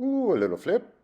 Ooh, a little flip,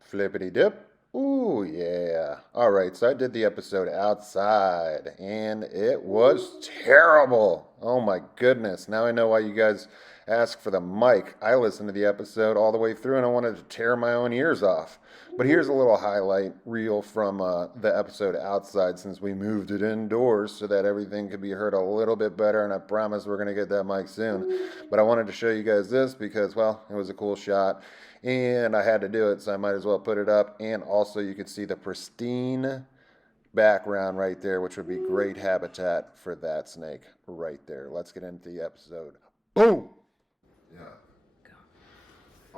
flippity dip. Ooh, yeah. All right, so I did the episode outside and it was terrible. Oh my goodness. Now I know why you guys ask for the mic. I listened to the episode all the way through and I wanted to tear my own ears off. But here's a little highlight reel from the episode outside since we moved it indoors so that everything could be heard a little bit better. And I promise we're going to get that mic soon. But I wanted to show you guys this because, well, it was a cool shot and I had to do it, so I might as well put it up. And also, you could see the pristine background right there, which would be great habitat for that snake right there. Let's get into the episode. Boom! Yeah.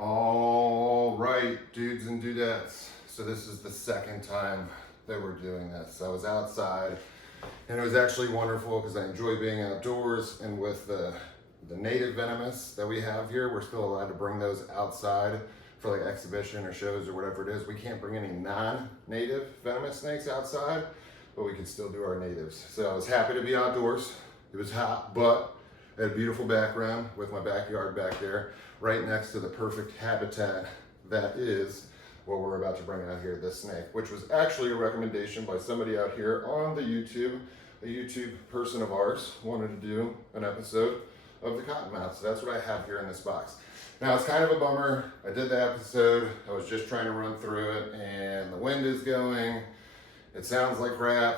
All right, dudes and dudettes. So this is the second time that we're doing this. I was outside, and it was actually wonderful because I enjoy being outdoors. And with the native venomous that we have here, we're still allowed to bring those outside for like exhibition or shows or whatever it is. We can't bring any non-native venomous snakes outside, but we can still do our natives. So I was happy to be outdoors. It was hot, but I had a beautiful background with my backyard back there, right next to the perfect habitat that is what we're about to bring out here, this snake, which was actually a recommendation by somebody out here on the YouTube. A YouTube person of ours wanted to do an episode of the cottonmouth. So that's what I have here in this box. Now it's kind of a bummer. I did the episode. I was just trying to run through it and the wind is going. It sounds like crap.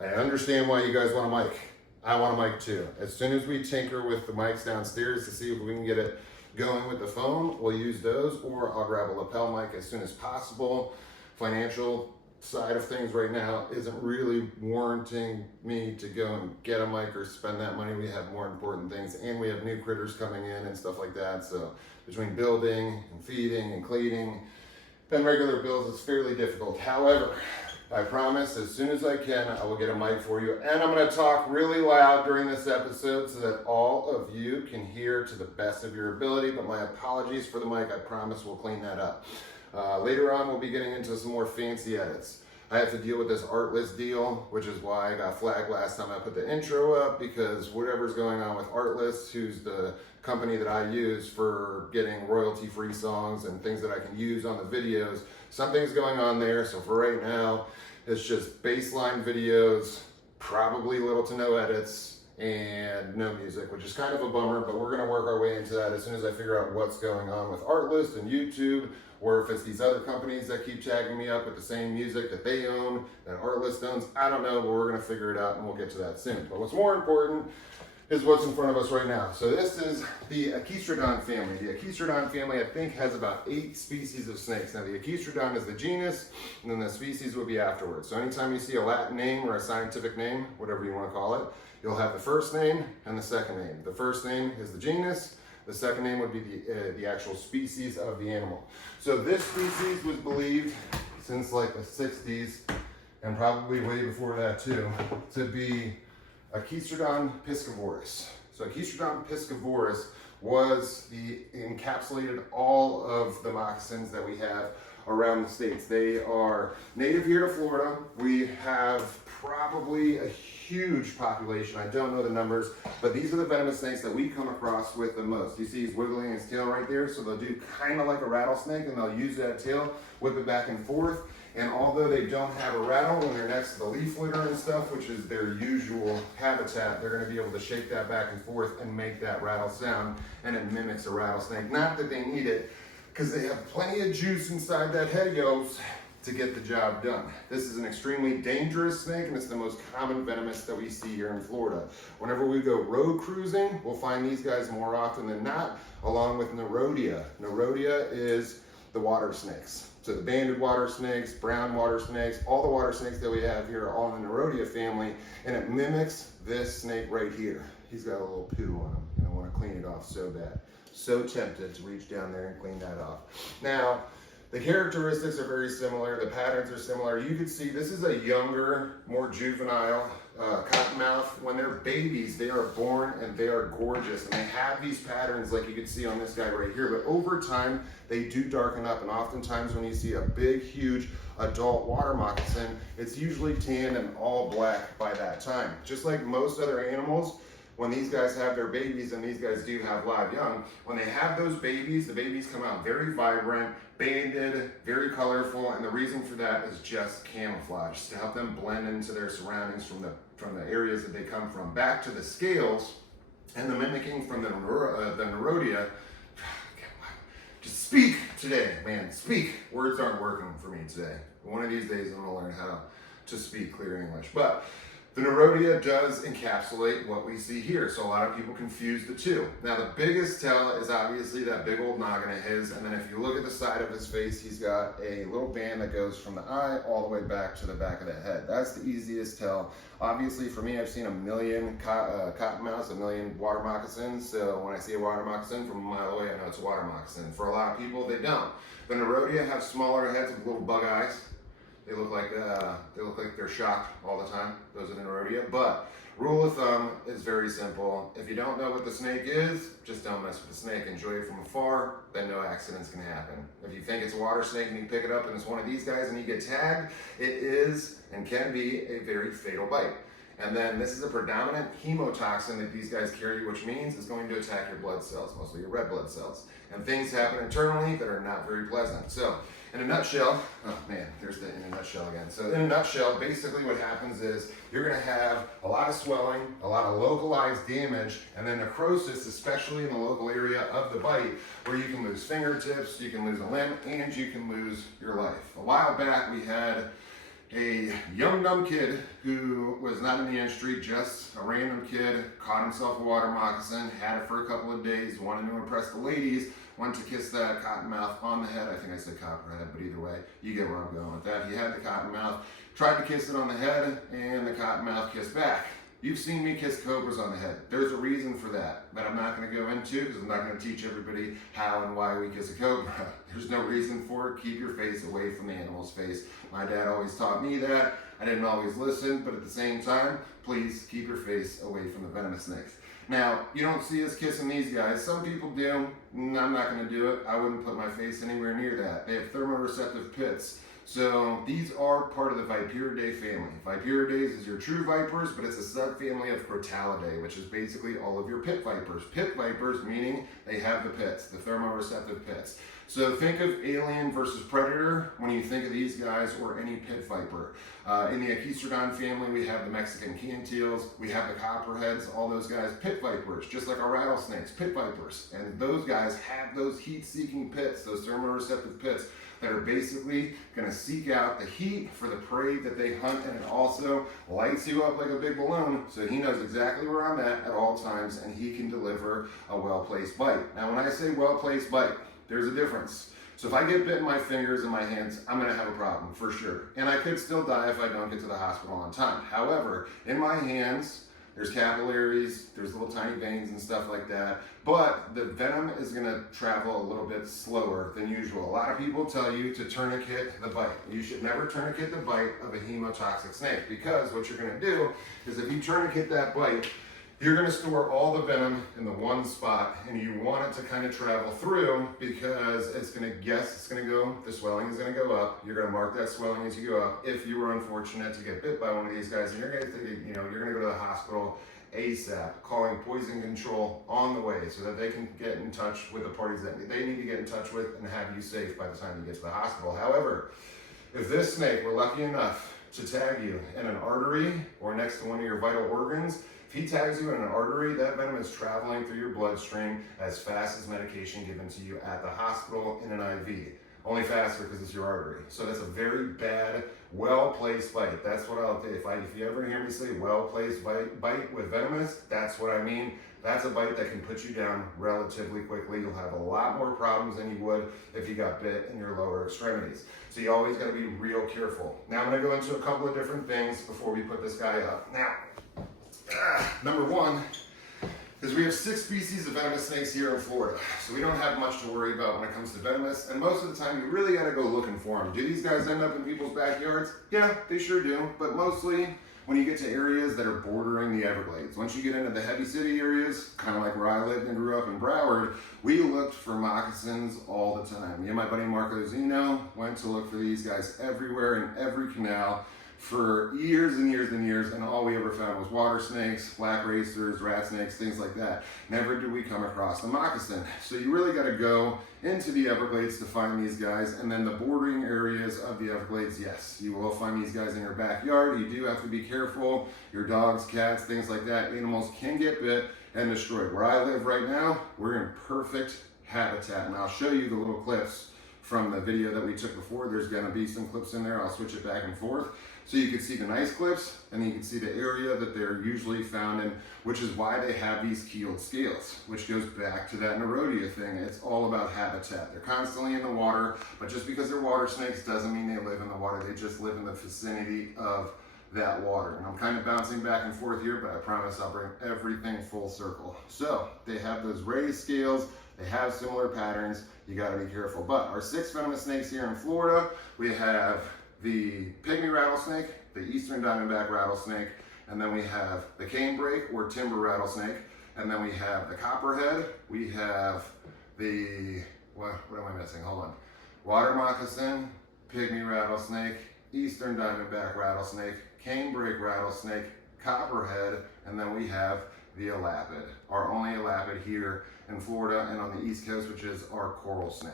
I understand why you guys want a mic. I want a mic too. As soon as we tinker with the mics downstairs to see if we can get it going with the phone, we'll use those, or I'll grab a lapel mic as soon as possible. Financial side of things right now isn't really warranting me to go and get a mic or spend that money. We have more important things, and we have new critters coming in and stuff like that. So between building and feeding and cleaning and regular bills, it's fairly difficult. However, I promise as soon as I can, I will get a mic for you. And I'm going to talk really loud during this episode so that all of you can hear to the best of your ability. But my apologies for the mic. I promise we'll clean that up. Later on, we'll be getting into some more fancy edits. I have to deal with this Artless deal, which is why I got flagged last time I put the intro up, because whatever's going on with Artless, who's the company that I use for getting royalty-free songs and things that I can use on the videos, something's going on there. So for right now, it's just baseline videos, probably little to no edits, and no music, which is kind of a bummer, but we're gonna work our way into that as soon as I figure out what's going on with Artlist and YouTube, or if it's these other companies that keep tagging me up with the same music that they own, that Artlist owns. I don't know, but we're gonna figure it out and we'll get to that soon. But what's more important is what's in front of us right now. So this is the Echistrodon family. The Echistrodon family, I think, has about 8 species of snakes. Now the Echistrodon is the genus, and then the species would be afterwards. So anytime you see a Latin name or a scientific name, whatever you want to call it, you'll have the first name and the second name. The first name is the genus. The second name would be the actual species of the animal. So this species was believed since like the 60s, and probably way before that too, to be Echistrodon piscivorus. So Echistrodon piscivorus was encapsulated all of the moccasins that we have around the states. They are native here to Florida. We have probably a huge population. I don't know the numbers, but these are the venomous snakes that we come across with the most. You see he's wiggling his tail right there, so they'll do kind of like a rattlesnake, and they'll use that tail, whip it back and forth. And although they don't have a rattle when they're next to the leaf litter and stuff, which is their usual habitat, they're going to be able to shake that back and forth and make that rattle sound, and it mimics a rattlesnake. Not that they need it, because they have plenty of juice inside that head yolks to get the job done. This is an extremely dangerous snake, and it's the most common venomous that we see here in Florida. Whenever we go road cruising, we'll find these guys more often than not, along with Nerodia. Nerodia is the water snakes. So the banded water snakes, brown water snakes, all the water snakes that we have here are all in the Nerodia family, and it mimics this snake right here. He's got a little poo on him, and I want to clean it off so bad. So tempted to reach down there and clean that off. Now, the characteristics are very similar. The patterns are similar. You can see this is a younger, more juvenile cottonmouth. When they're babies, they are born and they are gorgeous. And they have these patterns like you can see on this guy right here. But over time, they do darken up. And oftentimes when you see a big, huge adult water moccasin, it's usually tan and all black by that time. Just like most other animals, when these guys have their babies, and these guys do have live young, when they have those babies, the babies come out very vibrant, banded, very colorful, and the reason for that is just camouflage, to help them blend into their surroundings from the areas that they come from. Back to the scales and the mimicking from the Nerodia. Just speak today, man, speak. Words aren't working for me today. One of these days I'm gonna learn how to speak clear English. But the Nerodia does encapsulate what we see here, so a lot of people confuse the two. Now the biggest tell is obviously that big old noggin of his, and then if you look at the side of his face, he's got a little band that goes from the eye all the way back to the back of the head. That's the easiest tell. Obviously for me, I've seen a million cottonmouths, a million water moccasins, so when I see a water moccasin from a mile away, I know it's a water moccasin. For a lot of people, they don't. The Nerodia have smaller heads with little bug eyes. They look like they're shocked all the time. Those are the Nerodia. But rule of thumb is very simple. If you don't know what the snake is, just don't mess with the snake. Enjoy it from afar, then no accidents can happen. If you think it's a water snake and you pick it up and it's one of these guys and you get tagged, it is and can be a very fatal bite. And then this is a predominant hemotoxin that these guys carry, which means it's going to attack your blood cells, mostly your red blood cells. And things happen internally that are not very pleasant. So in a nutshell, oh man, there's the in a nutshell again. So in a nutshell, basically what happens is you're gonna have a lot of swelling, a lot of localized damage, and then necrosis, especially in the local area of the bite, where you can lose fingertips, you can lose a limb, and you can lose your life. A while back, we had a young dumb kid who was not in the industry, just a random kid, caught himself a water moccasin, had it for a couple of days, wanted to impress the ladies, went to kiss that cottonmouth on the head. I think I said copperhead, but either way, you get where I'm going with that. He had the cottonmouth, tried to kiss it on the head, and the cottonmouth kissed back. You've seen me kiss cobras on the head. There's a reason for that that I'm not going to go into, because I'm not going to teach everybody how and why we kiss a cobra. There's no reason for it. Keep your face away from the animal's face. My dad always taught me that. I didn't always listen, but at the same time, please keep your face away from the venomous snakes. Now, you don't see us kissing these guys. Some people do. I'm not going to do it. I wouldn't put my face anywhere near that. They have thermoreceptive pits. So these are part of the Viperidae family. Viperidae is your true vipers, but it's a subfamily of Crotalidae, which is basically all of your pit vipers. Pit vipers meaning they have the pits, the thermoreceptive pits. So think of alien versus predator when you think of these guys, or any pit viper. In the Echistrodon family, we have the Mexican canteals, we have the copperheads, all those guys, pit vipers, just like our rattlesnakes, pit vipers. And those guys have those heat-seeking pits, those thermoreceptive pits, that are basically going to seek out the heat for the prey that they hunt, and it also lights you up like a big balloon, so he knows exactly where I'm at all times, and he can deliver a well-placed bite. Now when I say well-placed bite, there's a difference. So if I get bit in my fingers and my hands, I'm going to have a problem for sure, and I could still die if I don't get to the hospital on time. However, in my hands, there's capillaries, there's little tiny veins and stuff like that, but the venom is going to travel a little bit slower than usual. A lot of people tell you to tourniquet the bite. You should never tourniquet the bite of a hemotoxic snake, because what you're going to do is if you tourniquet that bite, you're going to store all the venom in the one spot, and you want it to kind of travel through, because it's going to go, the swelling is going to go up. You're going to mark that swelling as you go up. If you were unfortunate to get bit by one of these guys, and you're going to go to the hospital ASAP, calling poison control on the way, so that they can get in touch with the parties that they need to get in touch with and have you safe by the time you get to the hospital. However, if this snake were lucky enough to tag you in an artery or next to one of your vital organs, if he tags you in an artery, that venom is traveling through your bloodstream as fast as medication given to you at the hospital in an IV. Only faster because it's your artery. So that's a very bad, well-placed bite. That's what I'll do. If you ever hear me say well-placed bite with venomous, that's what I mean. That's a bite that can put you down relatively quickly. You'll have a lot more problems than you would if you got bit in your lower extremities. So you always got to be real careful. Now I'm going to go into a couple of different things before we put this guy up. Now, number one is we have 6 species of venomous snakes here in Florida. So we don't have much to worry about when it comes to venomous. And most of the time, you really got to go looking for them. Do these guys end up in people's backyards? Yeah, they sure do. But mostly when you get to areas that are bordering the Everglades. Once you get into the heavy city areas, kind of like where I lived and grew up in Broward, we looked for moccasins all the time. Me and my buddy Marco Zeno went to look for these guys everywhere in every canal. for years and years and years, and all we ever found was water snakes, black racers, rat snakes, things like that. Never did we come across the moccasin. So you really got to go into the Everglades to find these guys, and then the bordering areas of the Everglades, yes, you will find these guys in your backyard. You do have to be careful. Your dogs, cats, things like that, animals can get bit and destroyed. Where I live right now, we're in perfect habitat, and I'll show you the little clips from the video that we took before. There's gonna be some clips in there. I'll switch it back and forth. So you can see the nice clips, and then you can see the area that they're usually found in, which is why they have these keeled scales, which goes back to that Nerodia thing. It's all about habitat. They're constantly in the water, but just because they're water snakes doesn't mean they live in the water. They just live in the vicinity of that water. And I'm kind of bouncing back and forth here, but I promise I'll bring everything full circle. So they have those raised scales. They have similar patterns. You got to be careful. But our 6 venomous snakes here in Florida, we have the pygmy rattlesnake, the eastern diamondback rattlesnake, and then we have the canebrake or timber rattlesnake, and then we have the copperhead. We have the, what am I missing? Hold on. Water moccasin, pygmy rattlesnake, eastern diamondback rattlesnake, canebrake rattlesnake, copperhead, and then we have the elapid, our only elapid here in Florida and on the East Coast, which is our coral snake.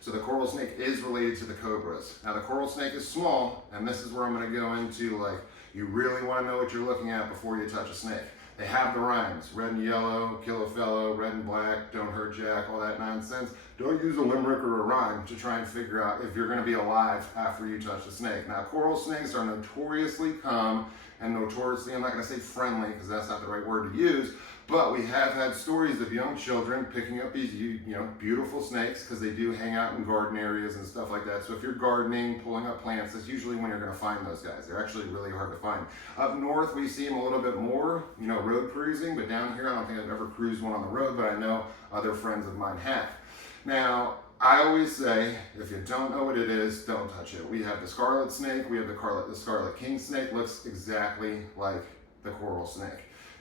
So the coral snake is related to the cobras. Now the coral snake is small, and this is where I'm gonna go into, like, you really wanna know what you're looking at before you touch a snake. They have the rhymes, red and yellow, kill a fellow, red and black, don't hurt Jack, all that nonsense. Don't use a limerick or a rhyme to try and figure out if you're gonna be alive after you touch a snake. Now coral snakes are notoriously calm and notoriously, I'm not gonna say friendly because that's not the right word to use, but we have had stories of young children picking up these, beautiful snakes, because they do hang out in garden areas and stuff like that. So if you're gardening, pulling up plants, that's usually when you're going to find those guys. They're actually really hard to find. Up north, we see them a little bit more, road cruising, but down here, I don't think I've ever cruised one on the road, but I know other friends of mine have. Now, I always say, if you don't know what it is, don't touch it. We have the scarlet snake, we have the scarlet king snake, looks exactly like the coral snake.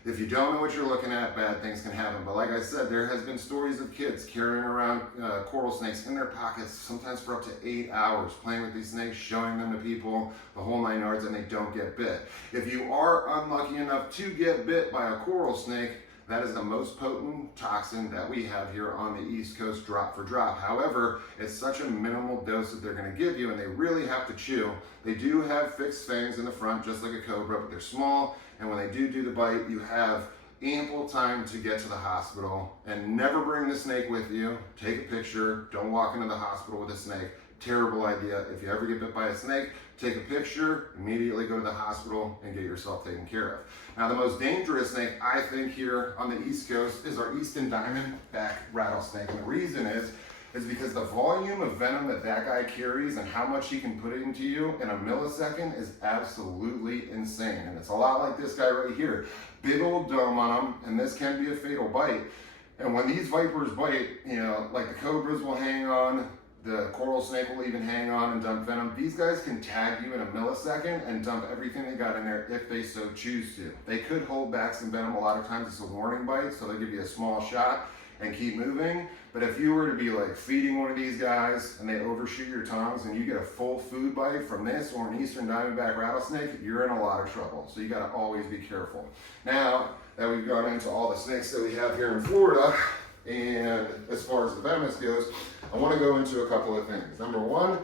If you don't know what you're looking at, bad things can happen. But like I said, there has been stories of kids carrying around coral snakes in their pockets, sometimes for up to 8 hours, playing with these snakes, showing them to people, the whole 9 yards, and they don't get bit. If you are unlucky enough to get bit by a coral snake, that is the most potent toxin that we have here on the East Coast, drop for drop. However, it's such a minimal dose that they're gonna give you, and they really have to chew. They do have fixed fangs in the front, just like a cobra, but they're small, and when they do the bite, you have ample time to get to the hospital. And never bring the snake with you. Take a picture. Don't walk into the hospital with a snake. Terrible idea. If you ever get bit by a snake, take a picture, immediately go to the hospital and get yourself taken care of. Now the most dangerous snake, I think, here on the East Coast is our eastern diamondback rattlesnake. And the reason is because the volume of venom that guy carries and how much he can put into you in a millisecond is absolutely insane. And it's a lot like this guy right here. Big old dome on him, and this can be a fatal bite. And when these vipers bite, like the cobras will hang on, the coral snake will even hang on and dump venom. These guys can tag you in a millisecond and dump everything they got in there if they so choose to. They could hold back some venom. A lot of times it's a warning bite, so they'll give you a small shot and keep moving. But if you were to be like feeding one of these guys and they overshoot your tongues and you get a full food bite from this or an eastern diamondback rattlesnake, you're in a lot of trouble. So you gotta always be careful. Now that we've gone into all the snakes that we have here in Florida, and as far as the venomous goes, I wanna go into a couple of things. Number one,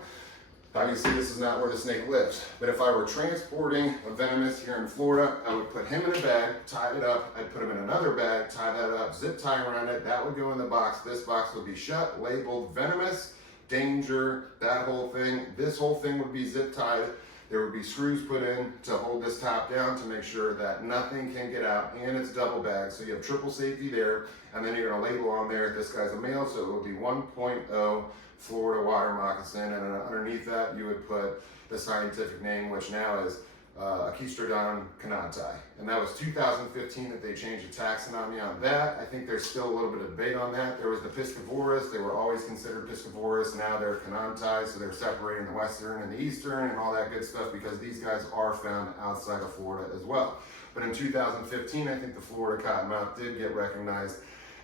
obviously this is not where the snake lives, but if I were transporting a venomous here in Florida, I would put him in a bag, tie it up, I'd put him in another bag, tie that up, zip tie around it, that would go in the box. This box would be shut, labeled venomous, danger, that whole thing. This whole thing would be zip tied. There would be screws put in to hold this top down to make sure that nothing can get out, and it's double bagged, so you have triple safety there, and then you're gonna label on there, this guy's a male, so it will be 1.0 Florida water moccasin, and underneath that you would put the scientific name, which now is Achistrodon canati. And that was 2015 that they changed the taxonomy on that. I think there's still a little bit of debate on that. There was the piscivorous, they were always considered piscivorous, now they're canati, so they're separating the western and the eastern and all that good stuff because these guys are found outside of Florida as well. But in 2015, I think the Florida Cottonmouth did get recognized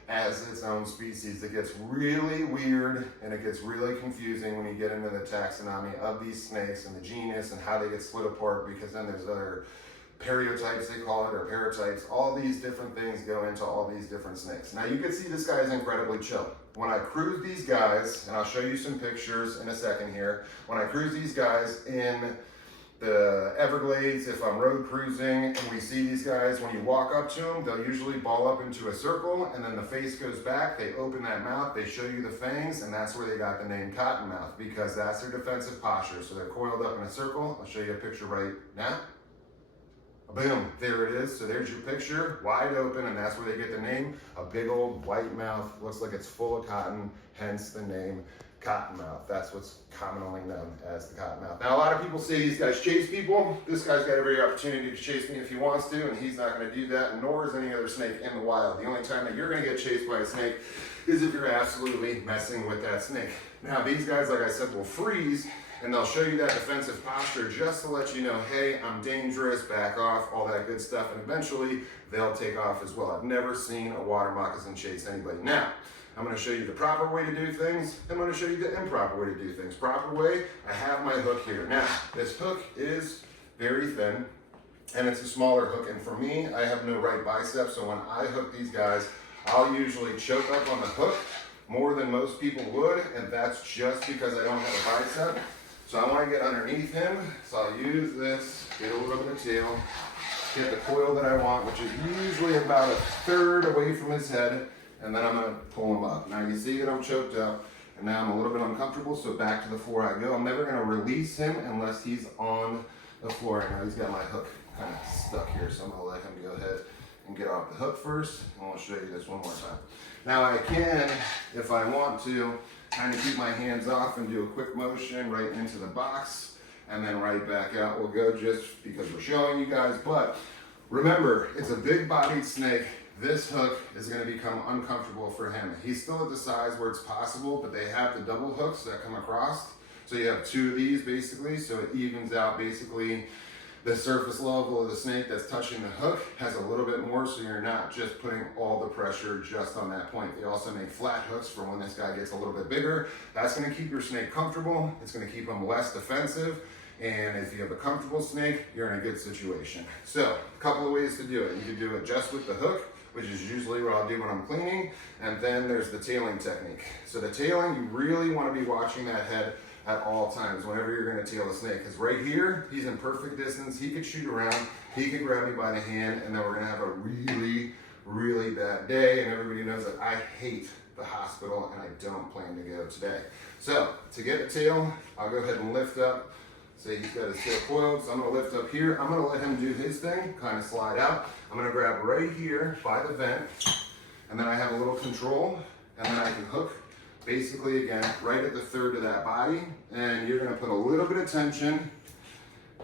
as its own species. It gets really weird and it gets really confusing when you get into the taxonomy of these snakes and the genus and how they get split apart, because then there's other periotypes they call it, or paratypes. All these different things go into all these different snakes. Now you can see this guy is incredibly chill. When I cruise these guys, and I'll show you some pictures in a second here, when I cruise these guys in the Everglades, if I'm road cruising and we see these guys, when you walk up to them, they'll usually ball up into a circle and then the face goes back, they open that mouth, they show you the fangs, and that's where they got the name cottonmouth, because that's their defensive posture. So they're coiled up in a circle. I'll show you a picture right now. Boom, there it is. So there's your picture, wide open, and that's where they get the name. A big old white mouth, looks like it's full of cotton, hence the name cottonmouth. That's what's commonly known as the cottonmouth. Now, a lot of people say these guys chase people. This guy's got every opportunity to chase me if he wants to, and he's not going to do that, nor is any other snake in the wild. The only time that you're going to get chased by a snake is if you're absolutely messing with that snake. Now, these guys, like I said, will freeze, and they'll show you that defensive posture just to let you know, hey, I'm dangerous, back off, all that good stuff, and eventually they'll take off as well. I've never seen a water moccasin chase anybody. Now, I'm going to show you the proper way to do things. I'm going to show you the improper way to do things. Proper way, I have my hook here. Now, this hook is very thin, and it's a smaller hook, and for me, I have no right bicep, so when I hook these guys, I'll usually choke up on the hook more than most people would, and that's just because I don't have a bicep. So I want to get underneath him, so I'll use this, get a little bit of tail, get the coil that I want, which is usually about a third away from his head, and then I'm going to pull him up. Now you see that I'm choked up, and now I'm a little bit uncomfortable, so back to the floor I go. I'm never going to release him unless he's on the floor. Now he's got my hook kind of stuck here, so I'm going to let him go ahead and get off the hook first, and I'll show you this one more time. Now I can, if I want to, kind of keep my hands off and do a quick motion right into the box, and then right back out we'll go, just because we're showing you guys. But remember, it's a big bodied snake. This hook is going to become uncomfortable for him. He's still at the size where it's possible, but they have the double hooks that come across. So you have two of these basically, so it evens out basically the surface level of the snake that's touching the hook has a little bit more, so you're not just putting all the pressure just on that point. They also make flat hooks for when this guy gets a little bit bigger. That's going to keep your snake comfortable. It's going to keep him less defensive. And if you have a comfortable snake, you're in a good situation. So a couple of ways to do it. You can do it just with the hook, which is usually what I'll do when I'm cleaning. And then there's the tailing technique. So the tailing, you really want to be watching that head at all times whenever you're going to tail the snake, because right here he's in perfect distance. He could shoot around, he could grab me by the hand, and then we're going to have a really bad day. And everybody knows that I hate the hospital and I don't plan to go today. So to get the tail, I'll go ahead and lift up. Say he's got his tail coiled, so I'm going to lift up here. I'm going to let him do his thing, kind of slide out. I'm going to grab right here by the vent, and then I have a little control, and then I can hook basically again right at the third of that body, and you're going to put a little bit of tension,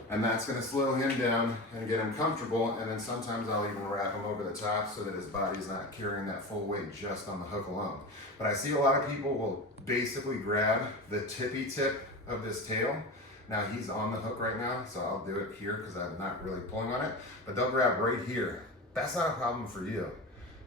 and that's going to slow him down and get him comfortable. And then sometimes I'll even wrap him over the top so that his body's not carrying that full weight just on the hook alone. But I see a lot of people will basically grab the tippy tip of this tail. Now he's on the hook right now, so I'll do it here because I'm not really pulling on it, but they'll grab right here. That's not a problem for you.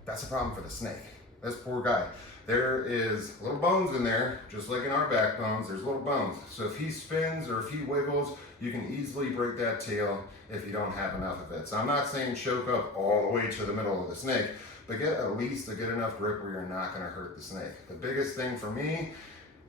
That's a problem for the snake. This poor guy. There is little bones in there, just like in our backbones, there's little bones. So if he spins or if he wiggles, you can easily break that tail if you don't have enough of it. So I'm not saying choke up all the way to the middle of the snake, but get at least a good enough grip where you're not gonna hurt the snake. The biggest thing for me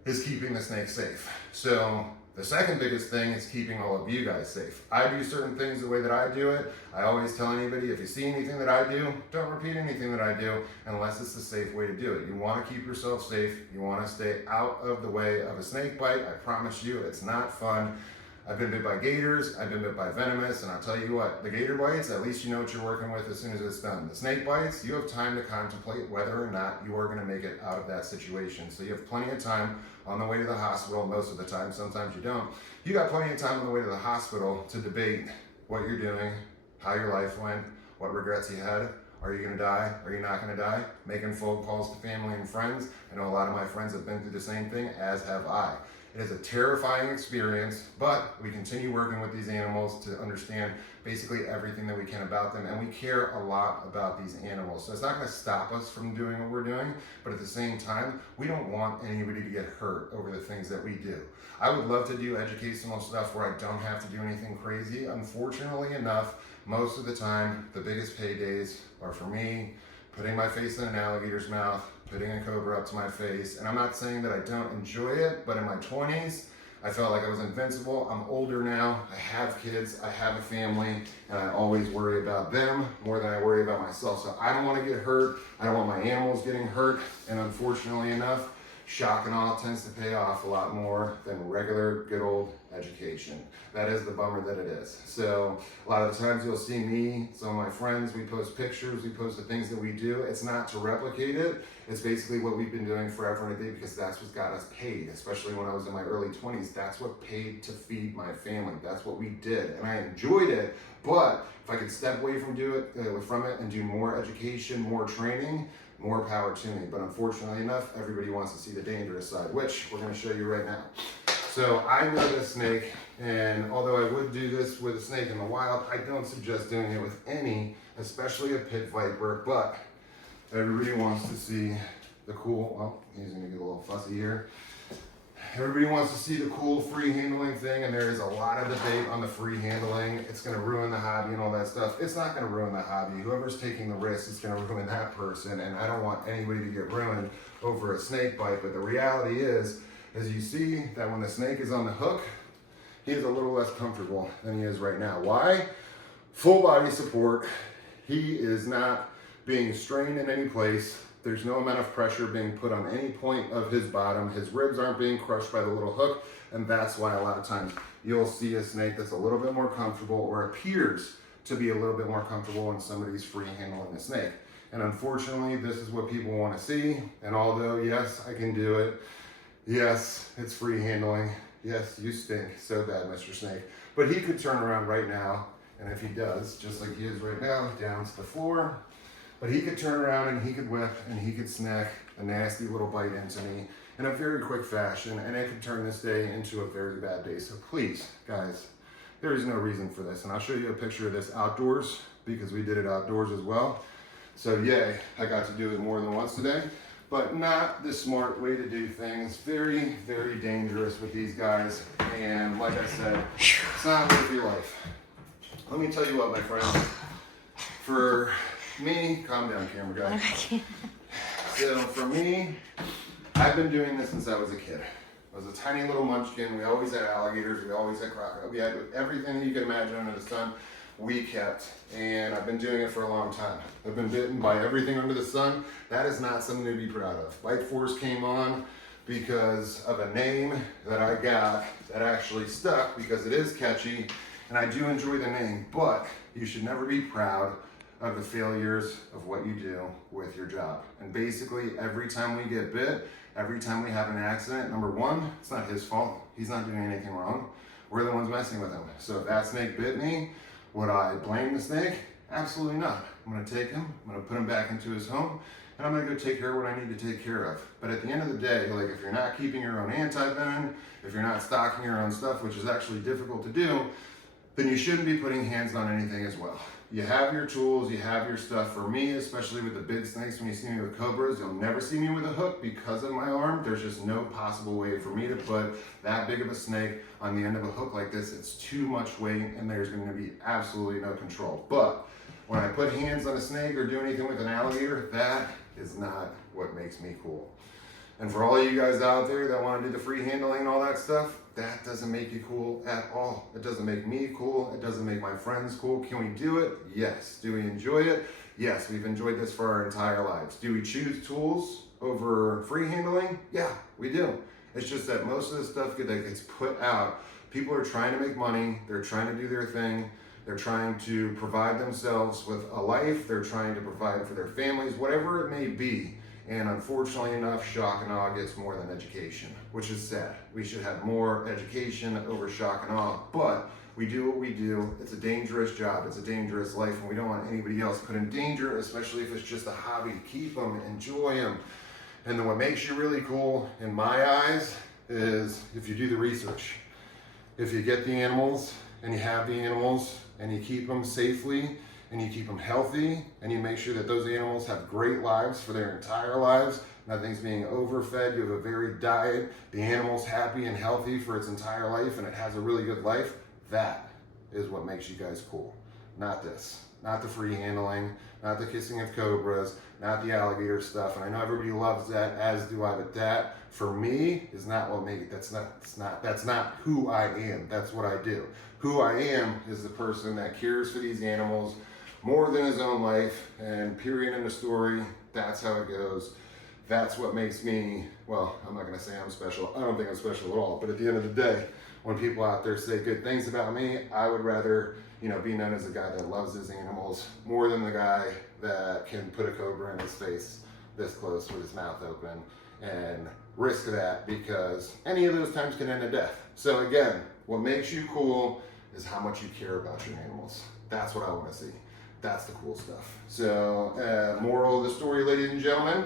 is keeping the snake safe. So the second biggest thing is keeping all of you guys safe. I do certain things the way that I do it. I always tell anybody, if you see anything that I do, don't repeat anything that I do unless it's the safe way to do it. You want to keep yourself safe. You want to stay out of the way of a snake bite. I promise you, it's not fun. I've been bit by gators, I've been bit by venomous, and I'll tell you what, the gator bites, at least you know what you're working with as soon as it's done. The snake bites, you have time to contemplate whether or not you are gonna make it out of that situation. So you have plenty of time on the way to the hospital, most of the time, sometimes you don't. You got plenty of time on the way to the hospital to debate what you're doing, how your life went, what regrets you had. Are you gonna die? Are you not gonna die? Making phone calls to family and friends. I know a lot of my friends have been through the same thing, as have I. It is a terrifying experience, but we continue working with these animals to understand basically everything that we can about them, and we care a lot about these animals. So it's not going to stop us from doing what we're doing, but at the same time, we don't want anybody to get hurt over the things that we do. I would love to do educational stuff where I don't have to do anything crazy. Unfortunately enough, most of the time, the biggest paydays are for me putting my face in an alligator's mouth, putting a cobra up to my face. And I'm not saying that I don't enjoy it, but in my 20s, I felt like I was invincible. I'm older now, I have kids, I have a family, and I always worry about them more than I worry about myself. So I don't want to get hurt, I don't want my animals getting hurt, and unfortunately enough, shock and awe tends to pay off a lot more than regular good old education. That is the bummer that it is. So a lot of the times you'll see me, some of my friends, we post pictures, we post the things that we do. It's not to replicate it. It's basically what we've been doing forever and a day because that's what got us paid, especially when I was in my early 20s. That's what paid to feed my family. That's what we did. And I enjoyed it, but if I could step away from it and do more education, more training, more power to me. But unfortunately enough, everybody wants to see the dangerous side, which we're going to show you right now. So I know this snake, and although I would do this with a snake in the wild, I don't suggest doing it with any, especially a pit viper, but everybody wants to see the cool, well, he's going to get a little fussy here. Everybody wants to see the cool free handling thing, and there is a lot of debate on the free handling. It's going to ruin the hobby and all that stuff. It's not going to ruin the hobby. Whoever's taking the risk is going to ruin that person, and I don't want anybody to get ruined over a snake bite. But the reality is, as you see, that when the snake is on the hook, he is a little less comfortable than he is right now. Why? Full body support. He is not being strained in any place. There's no amount of pressure being put on any point of his bottom. His ribs aren't being crushed by the little hook, and that's why a lot of times you'll see a snake that's a little bit more comfortable or appears to be a little bit more comfortable when somebody's free handling the snake. And unfortunately, this is what people want to see. And although, yes, I can do it. Yes, it's free handling. Yes, you stink so bad, Mr. Snake. But he could turn around right now, and if he does, just like he is right now, down to the floor, but he could turn around and he could whip and he could snack a nasty little bite into me in a very quick fashion, and it could turn this day into a very bad day. So please, guys, there is no reason for this. And I'll show you a picture of this outdoors because we did it outdoors as well. So yay, I got to do it more than once today, but not the smart way to do things. Very, very dangerous with these guys. And like I said, it's not worth your life. Let me tell you what, my friend, for me, calm down, camera guy. So for me, I've been doing this since I was a kid. I was a tiny little munchkin. We always had alligators. We always had crocodiles. We had everything that you can imagine under the sun. We kept, and I've been doing it for a long time. I've been bitten by everything under the sun. That is not something to be proud of. Bite Force came on because of a name that I got that actually stuck because it is catchy, and I do enjoy the name, but you should never be proud of the failures of what you do with your job. And basically, every time we get bit, every time we have an accident, number one, it's not his fault. He's not doing anything wrong. We're the ones messing with him. So if that snake bit me, would I blame the snake? Absolutely not. I'm gonna take him, I'm gonna put him back into his home, and I'm gonna go take care of what I need to take care of. But at the end of the day, like if you're not keeping your own anti-venom, if you're not stocking your own stuff, which is actually difficult to do, then you shouldn't be putting hands on anything as well. You have your tools, you have your stuff. For me, especially with the big snakes, when you see me with cobras, you'll never see me with a hook because of my arm. There's just no possible way for me to put that big of a snake on the end of a hook like this. It's too much weight and there's gonna be absolutely no control. But when I put hands on a snake or do anything with an alligator, that is not what makes me cool. And for all of you guys out there that want to do the free handling and all that stuff, that doesn't make you cool at all. It doesn't make me cool. It doesn't make my friends cool. Can we do it? Yes. Do we enjoy it? Yes, we've enjoyed this for our entire lives. Do we choose tools over free handling? Yeah, we do. It's just that most of the stuff that gets put out, people are trying to make money. They're trying to do their thing. They're trying to provide themselves with a life. They're trying to provide for their families, whatever it may be. And unfortunately enough, shock and awe gets more than education, which is sad. We should have more education over shock and awe, but we do what we do. It's a dangerous job. It's a dangerous life, and we don't want anybody else put in danger, especially if it's just a hobby. Keep them, enjoy them. And then what makes you really cool, in my eyes, is if you do the research. If you get the animals and you have the animals and you keep them safely and you keep them healthy and you make sure that those animals have great lives for their entire lives, nothing's being overfed, you have a varied diet, the animal's happy and healthy for its entire life and it has a really good life, that is what makes you guys cool. Not this. Not the free handling, not the kissing of cobras, not the alligator stuff. And I know everybody loves that, as do I, but that for me is not what makes it. That's not who I am. That's what I do. Who I am is the person that cares for these animals more than his own life, and period, in the story. That's how it goes. That's what makes me, well, I'm not gonna say I'm special. I don't think I'm special at all, but at the end of the day, when people out there say good things about me, I would rather, be known as a guy that loves his animals more than the guy that can put a cobra in his face this close with his mouth open and risk that, because any of those times can end in death. So again, what makes you cool is how much you care about your animals. That's what I want to see. That's the cool stuff. So moral of the story, ladies and gentlemen,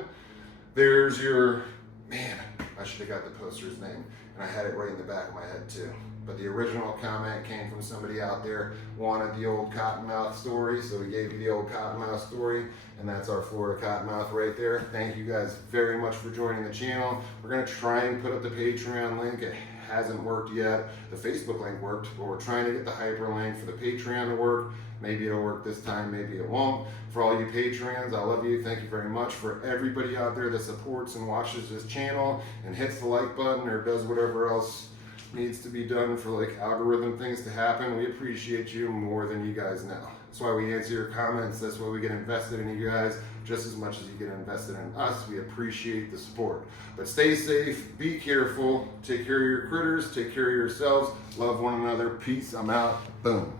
there's your, man, I should have got the poster's name, and I had it right in the back of my head too. But the original comment came from somebody out there, wanted the old cottonmouth story, so we gave you the old cottonmouth story, and that's our Florida cottonmouth right there. Thank you guys very much for joining the channel. We're gonna try and put up the Patreon link. It hasn't worked yet. The Facebook link worked, but we're trying to get the hyperlink for the Patreon to work. Maybe it'll work this time, maybe it won't. For all you Patreons, I love you. Thank you very much. For everybody out there that supports and watches this channel and hits the like button or does whatever else needs to be done for like algorithm things to happen, we appreciate you more than you guys know. That's why we answer your comments. That's why we get invested in you guys just as much as you get invested in us. We appreciate the support. But stay safe, be careful, take care of your critters, take care of yourselves, love one another. Peace. I'm out. Boom.